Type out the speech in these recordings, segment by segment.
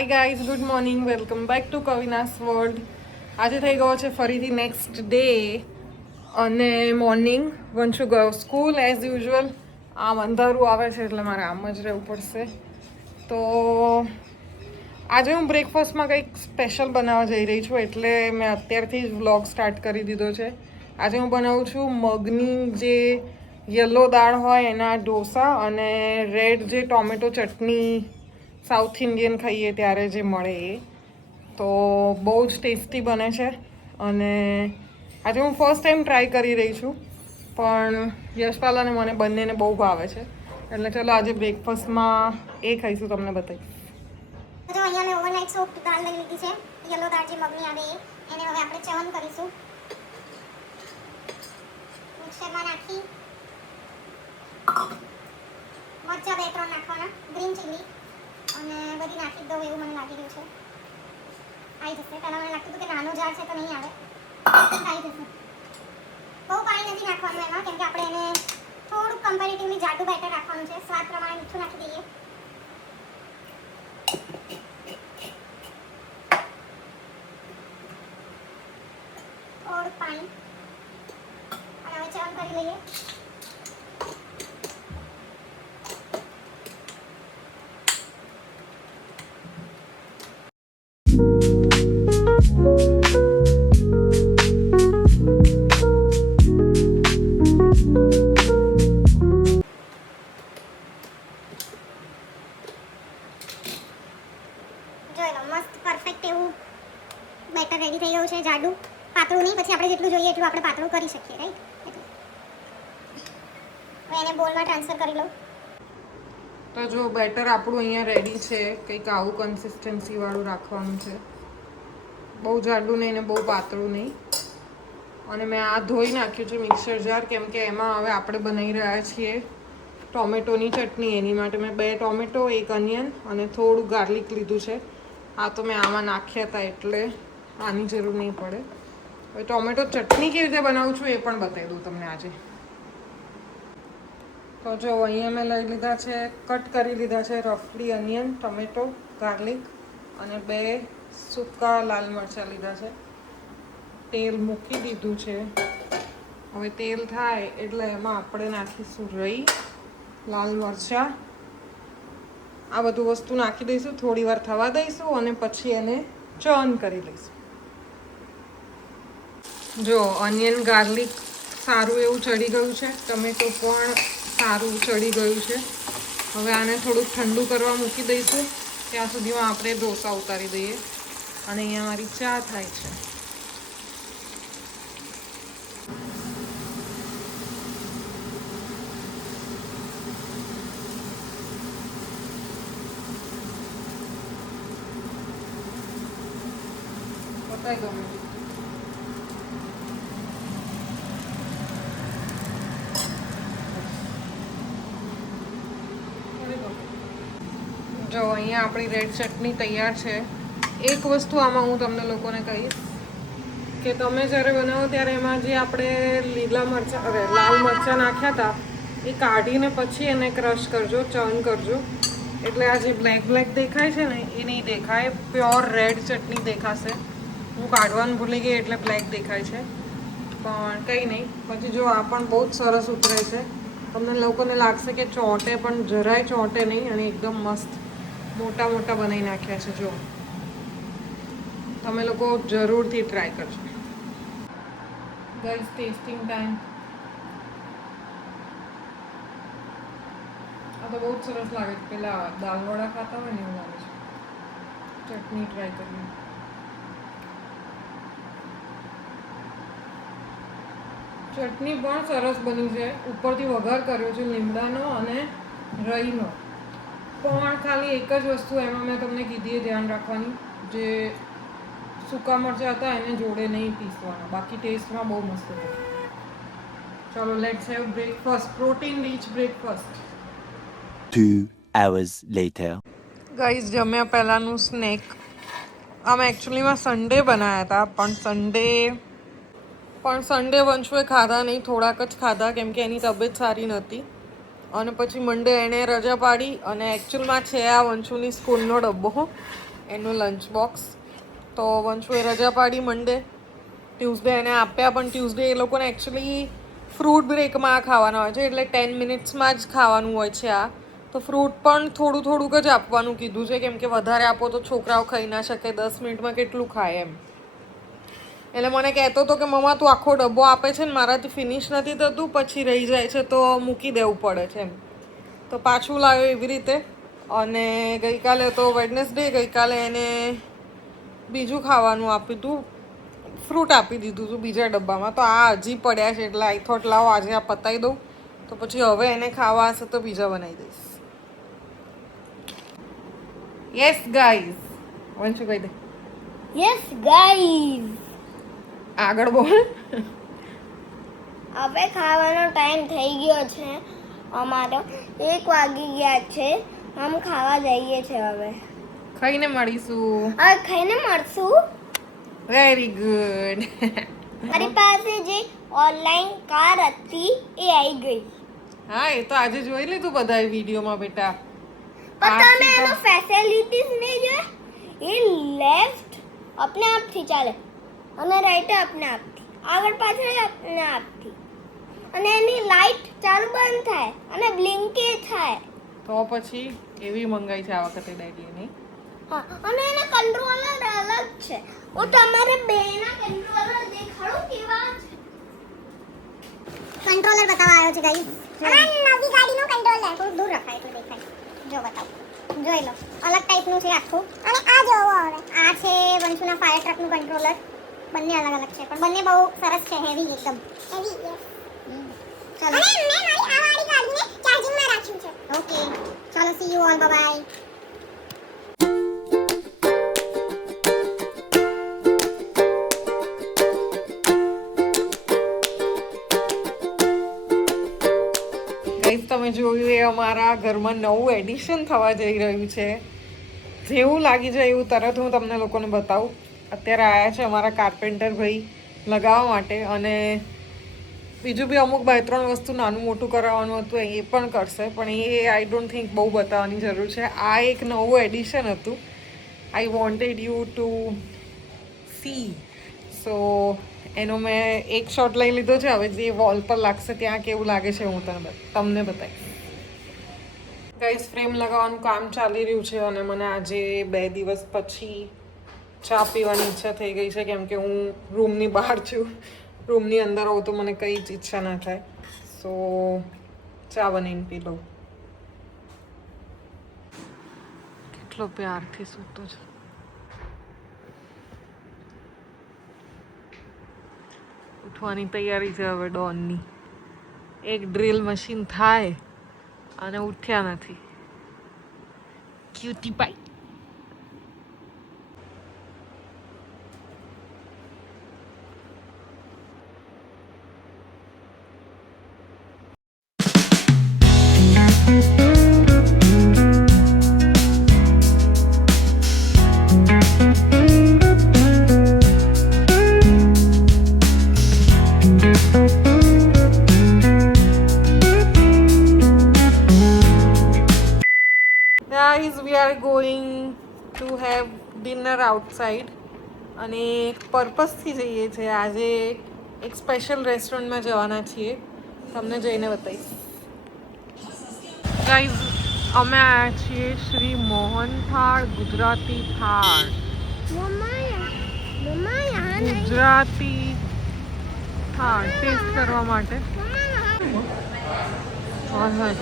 Hi guys, good morning, welcome back to Kavina's world. આજે થઈ ગયો છે ફરીથી નેક્સ્ટ ડે અને મોર્નિંગ. વંશુ ગયો સ્કૂલ એઝ યુઝ્યુઅલ. આમ અંધારું આવે છે એટલે મારે આમ જ રહેવું પડશે. તો આજે હું બ્રેકફાસ્ટમાં કંઈક સ્પેશિયલ બનાવવા જઈ રહી છું, એટલે મેં અત્યારથી જ વ્લોગ સ્ટાર્ટ કરી દીધો છે. આજે હું બનાવું છું મગની જે યલો દાળ હોય એના ઢોસા અને રેડ જે ટોમેટો ચટણી સાઉથ ઇન્ડિયન ખાઈએ ત્યારે જે મળે એ. તો બહુ જ ટેસ્ટી બને છે અને આજે હું ફર્સ્ટ ટાઈમ ટ્રાય કરી રહી છું, પણ યશપાલ અને મને બંનેને બહુ ભાવે છે. એટલે ચલો આજે બ્રેકફાસ્ટમાં એ ખાઈશું, તમને બતાવીશ. જો અહીંયા મેં ઓવરનાઇટ સોક્ડ દાળ લઈ લીધી છે, યલો દાળ જે મગની આવે એને હવે આપણે ચવન કરીશું. મિક્સરમાં નાખી મરચાં 2-3 નાખવાના, ગ્રીન ચીલી અને બધી નાખી દઉં એવું મને લાગી રહ્યું છે. આવી જશે. પહેલાં મને લાગતું હતું કે નાનો જાર છે તો નહીં આવે, આવી જશે. બહુ પાણી નથી નાખવાનું એમાં, કેમ કે આપણે એને થોડુંક કમ્પેરેટિવલી જાડું બેટર રાખવાનું છે. સ્વાદ પ્રમાણે મીઠું નાખી દઈએ. થોડુંક પાણી અને હવે ચવન કરી લઈએ. જોઈ લો, મસ્ત પરફેક્ટ એવું બેટર રેડી થઈ ગયું છે. જાડું પાતળું નહીં, પછી આપણે જેટલું જોઈએ એટલું આપણે પાતળું કરી શકીએ, રાઈટ? હવે એને બોલમાં ટ્રાન્સફર કરી લઉં. તો જો બેટર આપણું અહીંયા રેડી છે. કંઈક આવું કન્સિસ્ટન્સીવાળું રાખવાનું છે, બહુ જાડું નહીં ને બહુ પાતળું નહીં. અને મેં આ ધોઈ નાખ્યું છે મિક્સર જાર, કેમ કે એમાં હવે આપણે બનાવી રહ્યા છીએ ટોમેટોની ચટણી. એની માટે મેં 2 ટોમેટો, 1 અનિયન અને થોડું ગાર્લિક લીધું છે. આ તો મેં આમાં નાખ્યા હતા એટલે આની જરૂર નહીં પડે. હવે ટોમેટો ચટણી કેવી રીતે બનાવું છું એ પણ બતાવી દઉં તમને આજે. તો જો અહીંયા મેં લઈ લીધા છે, કટ કરી લીધા છે રફલી અનિયન, ટમેટો, ગાર્લિક અને 2 સૂકા લાલ મરચાં લીધા છે. તેલ મૂકી દીધું છે. હવે તેલ થાય એટલે એમાં આપણે નાખીશું રઈ, લાલ મરચાં, આ બધું વસ્તુ નાખી દઈશું, થોડી વાર થવા દઈશું અને પછી એને ચર્ન કરી લઈશું. જો ઓનિયન ગાર્લિક સારું એવું ચડી ગયું છે, ટમેટો પણ સારું ચડી ગયું છે. હવે આને થોડુંક ઠંડુ કરવા મૂકી દઈશું. ત્યાં સુધીમાં આપણે ઢોસા ઉતારી દઈએ. અને અહીંયા મારી ચા થાય છે. બતાવી દો. જો અહીંયા આપણી રેડ ચટણી તૈયાર છે. એક વસ્તુ આમાં હું તમને લોકોને કહીશ કે તમે જ્યારે બનાવો ત્યારે એમાં જે આપણે લીલા મરચાં લાલ મરચાં નાખ્યા હતા એ કાઢીને પછી એને ક્રશ કરજો, ચર્ન કરજો. એટલે આ જે બ્લેક દેખાય છે ને એ નહીં દેખાય, પ્યોર રેડ ચટણી દેખાશે. હું કાઢવાનું ભૂલી ગઈ એટલે બ્લેક દેખાય છે, પણ કંઈ નહીં. પછી જો આ પણ બહુ જ સરસ ઉતરે છે. તમને લોકોને લાગશે કે ચોંટે, પણ જરાય ચોંટે નહીં અને એકદમ મસ્ત મોટા મોટા બનાવી નાખ્યા છે. જો તમે લોકો જરૂરથી ટ્રાય કરજો. Guys, testing time. આ તો બહુ જ સરસ લાગે છે. પેલા દાલવડા ખાતા હોય ને એવું લાગે છે. ચટણી ટ્રાય કરીએ. ચટણી પણ સરસ બની છે. ઉપરથી વઘાર કર્યો છે લીમડાનો અને રઈનો. પણ ખાલી એક જ વસ્તુ એમાં મેં તમને કીધી એ ધ્યાન રાખવાની, જે સૂકા મરચાં હતા એને જોડે નહીં પીસવાના, બાકી ટેસ્ટમાં બહુ મસ્ત છે. ચલો, let's have breakfast, protein rich breakfast. 2 hours later. Guys, જમ્યા પહેલાંનું સ્નેક. આમ એકચ્યુઅલીમાં સન્ડે બનાવ્યા હતા, પણ સન્ડે વંશુએ ખાધા નહીં, થોડાક જ ખાધા, કેમ કે એની તબિયત સારી નહોતી. અને પછી મંડે એણે રજા પાડી અને એકચ્યુઅલમાં છે આ વંશુની સ્કૂલનો ડબ્બો. એનું લંચ બોક્સ. તો વંશુએ રજા પાડી મંડે, ટ્યુઝડે એને આપ્યા, પણ ટ્યુઝડે એ લોકોને એકચ્યુઅલી ફ્રૂટ બ્રેકમાં ખાવાના હોય છે, એટલે 10 મિનિટ્સમાં જ ખાવાનું હોય છે આ. તો ફ્રૂટ પણ થોડું થોડુંક જ આપવાનું કીધું છે, કેમ કે વધારે આપો તો છોકરાઓ ખાઈ ના શકે, 10 મિનિટમાં કેટલું ખાય એમ. એટલે મને કહેતો હતો કે મમ્મા તું આખો ડબ્બો આપે છે ને મારાથી ફિનિશ નથી થતું, પછી રહી જાય છે તો મૂકી દેવું પડે છે એમ. તો પાછું લાવ્યો એવી રીતે. અને ગઈકાલે તો વેડનેસડે, ગઈકાલે એને બીજું ખાવાનું આપ્યું હતું, ફ્રૂટ આપી દીધું હતું બીજા ડબ્બામાં. તો આ હજી પડ્યા છે, એટલે આઈ થોટ લાવો આજે આ પતાવી દઉં, તો પછી હવે એને ખાવા હશે તો બીજા બનાવી દઈશ. યસ ગાઈઝ, વંશુ કહી દે. યસ ગાઈઝ, આગળ બોલ. હવે ખાવાનો ટાઈમ થઈ ગયો છે અમારો, 1 વાગી ગયા છે. આમ ખાવા જઈએ છે હવે. ખાઈને મળીશું. હવે ખાઈને મળશું. Very good. મારી પાસે જે ઓનલાઈન કાર હતી એ આવી ગઈ. હા, એ તો આજે જોઈ લીધું બધા વિડીયોમાં બેટા. પણ તમે એનો ફેસિલિટીઝ નહીં જોયા? એ લેફ્ટ अपने આપથી ચાલે અને રાઈટ अपने આપથી, આગળ પાછળ अपने આપથી, અને એની લાઈટ ચાલુ બંધ થાય અને બ્લિંકે થાય. તો પછી એવી મંગાઈ છે આ વખતે ડેડીએ, નહીં? હા, અને એના કંટ્રોલર અલગ છે. હું તમારે બેના કંટ્રોલર દેખાડું કેવા છે. કંટ્રોલર બતાવવા આવ્યો છે ગાઈસ. આ નવી ગાડીનો કંટ્રોલર થોડું દૂર રખાય એટલે દેખાય. જો બતાવો, જોઈ લો, અલગ ટાઈપનું છે આખું. અને આ જોવો હવે, આ છે વંશુના ફાયર ટ્રકનું કંટ્રોલર. બંને અલગ અલગ છે, પણ બંને બહુ સરસ છે, હેવી એકદમ હેવી. ચલો, અને મેં મારી આ વાળી ગાડીને ચાર્જિંગમાં રાખ્યું છે. ઓકે, ચલો, C you all, bye bye. Guys, તમે જોયું એ અમારા ઘરમાં નવું એડિશન થવા જઈ રહ્યું છે. જેવું લાગી જાય એવું તરત હું તમને લોકોને બતાવું. અત્યારે આવ્યા છે અમારા કાર્પેન્ટર ભાઈ લગાવવા માટે, અને બીજું બી અમુક 2-3 વસ્તુ નાનું મોટું કરાવવાનું હતું, એ પણ કરશે, પણ એ આઈ ડોન્ટ થિંક બહુ બતાવવાની જરૂર છે. આ એક નવું એડિશન હતું. I wanted you to see. So એનો મેં એક શોટ લઈ લીધો છે. હવે જે વોલ પર લાગશે ત્યાં કેવું લાગે છે હું તમને બતાવીશ. ગાઈસ, ફ્રેમ લગાવવાનું કામ ચાલી રહ્યું છે, અને મને આજે 2 દિવસ પછી ચા પીવાની ઈચ્છા થઈ ગઈ છે, કેમ કે હું રૂમની બહાર છું. રૂમની અંદર હોઉં તો મને કંઈ જ ઈચ્છા ના થાય. સો ચા બનાવીને પી લઉં. કેટલો પ્યારથી સૂતો છે. ઉઠવાની તૈયારી છે હવે ડોનની. એક ડ્રિલ મશીન થાય અને ઉઠ્યા નથી. Cutie pi. Guys, we are going to have dinner outside. અને પર્પસથી જઈએ છીએ આજે. એક સ્પેશિયલ રેસ્ટોરન્ટમાં જવાના છીએ, તમને જઈને બતાવીશ. ગાઈઝ, અમે આવ્યા છીએ શ્રી મોહન થાળ ગુજરાતી થાળ. ગુજરાતી થાળ ટેસ્ટ કરવા માટે. હા હા.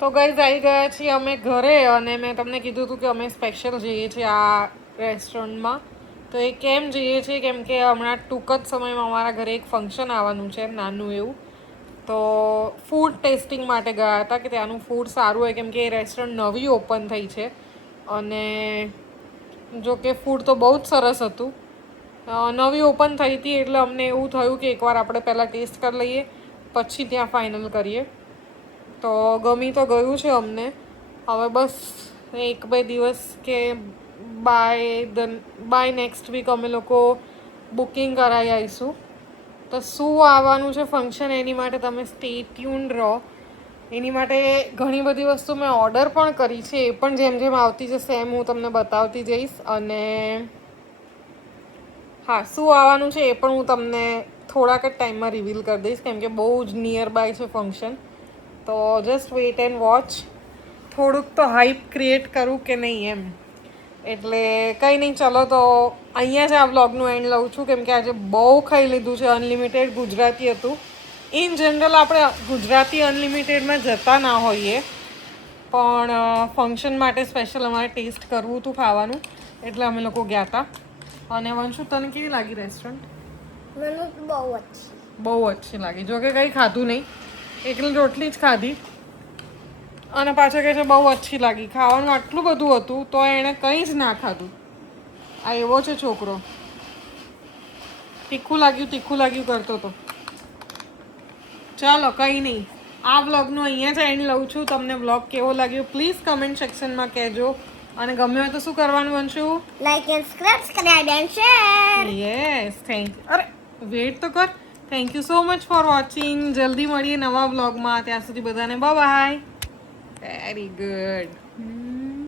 તો ગાઈઝ, આવી ગયા છીએ અમે ઘરે, અને મેં તમને કીધું હતું કે અમે સ્પેશિયલ જઈએ છીએ આ રેસ્ટોરન્ટમાં. તો એ કેમ જઈએ છીએ, કેમ કે હમણાં ટૂંક જ સમયમાં અમારા ઘરે એક ફંક્શન આવવાનું છે, નાનું એવું. તો ફૂડ ટેસ્ટિંગ માટે ગયા હતા કે ત્યાંનું ફૂડ સારું હોય, કેમ કે એ રેસ્ટોરન્ટ નવી ઓપન થઈ છે. અને જો કે ફૂડ તો બહુ જ સરસ હતું. નવી ઓપન થઈ હતી એટલે અમને એવું થયું કે એકવાર આપણે પહેલાં ટેસ્ટ કરી લઈએ પછી ત્યાં ફાઇનલ કરીએ. તો ગમી તો ગયું છે અમને. હવે બસ 1-2 દિવસ કે બાય નેક્સ્ટ વીક અમે લોકો બુકિંગ કરાવી આવીશું. તો શું આવવાનું છે ફંક્શન એની માટે તમે સ્ટે ટ્યુન રહો. એની માટે ઘણી બધી વસ્તુ મેં ઓર્ડર પણ કરી છે, એ પણ જેમ જેમ આવતી જશે એમ હું તમને બતાવતી જઈશ. અને હા, શું આવવાનું છે એ પણ હું તમને થોડાક જ ટાઈમમાં રિવીલ કરી દઈશ, કેમ કે બહુ જ નિયર બાય છે ફંક્શન. તો જસ્ટ વેઇટ એન્ડ વોચ. થોડુંક તો હાઈપ ક્રિએટ કરું કે નહીં એમ. એટલે કંઈ નહીં, ચલો તો અહીંયા જ આ વ્લોગનું એન્ડ લઉં છું, કેમ કે આજે બહુ ખાઈ લીધું છે. અનલિમિટેડ ગુજરાતી હતું. ઇન જનરલ આપણે ગુજરાતી અનલિમિટેડમાં જતા ના હોઈએ, પણ ફંક્શન માટે સ્પેશિયલ અમારે ટેસ્ટ કરવું હતું ખાવાનું, એટલે અમે લોકો ગયા હતા. અને વંશુ, તને કેવી લાગી રેસ્ટોરન્ટ? મને બહુ અચ્છી. બહુ અચ્છી લાગી. જો કે કંઈ ખાધું નહીં, એકલી રોટલી જ ખાધી. અને પાછળ કહે છે બહુ અચ્છી લાગી. ખાવાનું આટલું બધું હતું તો એણે કંઈ જ ના ખાધું. આ એવો છે છોકરો, તીખું લાગ્યું કરતો હતો. ચાલો કંઈ નહીં, આ વ્લોગનું અહીંયા જ એન્ડ લઉં છું. તમને વ્લોગ કેવો લાગ્યો પ્લીઝ કમેન્ટ સેક્શનમાં કહેજો. અને ગમ્યો હોય તો શું કરવાનું બનશું? Like and subscribe and share. Yes, અરે વેઇટ તો કર. Thank you so much for watching. જલ્દી મળીએ નવા વ્લોગમાં. ત્યાં સુધી બધાને બાય. Very good.